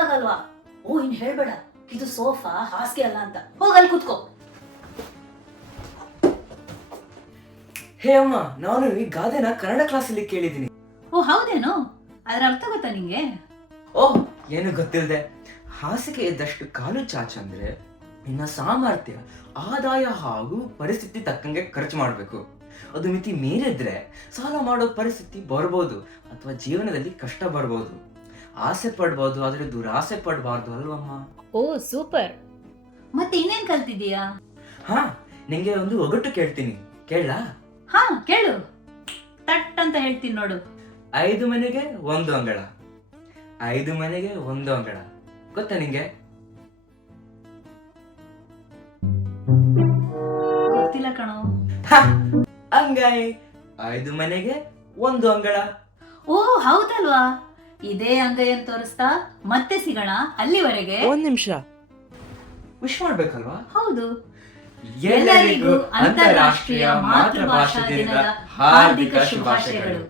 ಹೇಳಕ್ಕಾಗಲ್ವಾ? ಓ, ಇನ್ ಹೇಳ್ಬೇಡ, ಇದು ಸೋಫಾ ಹಾಸಿಗೆ ಅಲ್ಲ ಅಂತ. ಹೋಗಲ್ಲಿ ಕೂತ್ಕೋ. ಹೇ ಅಮ್ಮ, ನಾನು ಈ ಗಾದೆನ ಕನ್ನಡ ಕ್ಲಾಸಲ್ಲಿ ಕೇಳಿದ್ದೀನಿ. ಓ ಹೌದೇನು? ಅದ್ರ ಅರ್ಥ ಗೊತ್ತಾ ನಿಂಗೆ? ಓಹ್, ಏನು ಗೊತ್ತಿಲ್ಲದೆ. ಹಾಸಿಗೆ ಇದ್ದಷ್ಟು ಕಾಲು ಚಾಚಂದ್ರೆ ನಿನ್ನ ಸಾಮರ್ಥ್ಯ, ಆದಾಯ ಹಾಗೂ ಪರಿಸ್ಥಿತಿ ತಕ್ಕಂಗೆ ಖರ್ಚು ಮಾಡಬೇಕು. ಅದು ಮಿತಿ ಮೀರಿದ್ರೆ ಸಾಲ ಮಾಡೋ ಪರಿಸ್ಥಿತಿ ಬರ್ಬೋದು, ಅಥವಾ ಜೀವನದಲ್ಲಿ ಕಷ್ಟ ಬರ್ಬೋದು. ಆಸೆ ಪಡ್ಬೋದು, ಆದ್ರೆ ದುರಾಸೆ ಪಡಬಾರ್ದು ಅಲ್ವಮ್ಮ? ಓ ಸೂಪರ್. ಮತ್ತೆ ಇನ್ನೇನ್ ಕಲ್ತಿದೀಯಾ? ಹಾ, ನಿಂಗೆ ಒಂದು ಒಗಟು ಕೇಳ್ತೀನಿ, ಕೇಳಲಾ? ಹಾ ಕೇಳು. ತಟ್ ಅಂತ ಹೇಳ್ತೀನಿ ನೋಡು. 5 ಮನೆಗೆ 1 ಅಂಗಳ, 5 ಮನೆಗೆ 1 ಅಂಗಳ. ಗೊತ್ತಾ ನಿಂಗೆ? ಗೊತ್ತಿಲ್ಲ ಕಣೋ. ಹಂಗಾಯ್ 5 ಮನೆಗೆ 1 ಅಂಗಳ. ಓ ಹೌದಲ್ವಾ? ಇದೇ ಅಂಗೈಯನ್ನು ತೋರಿಸ್ತಾ ಮತ್ತೆ ಸಿಗೋಣ. ಅಲ್ಲಿವರೆಗೆ ಒಂದ್ ನಿಮಿಷ ವಿಶ್ ಮಾಡ್ಬೇಕಲ್ವಾ? ಹೌದು. ಎಲ್ಲರಿಗೂ ಅಂತಾರಾಷ್ಟ್ರೀಯ ಮಾತೃಭಾಷಾ ದಿನದ ಹಾರ್ದಿಕ ಶುಭಾಶಯಗಳು.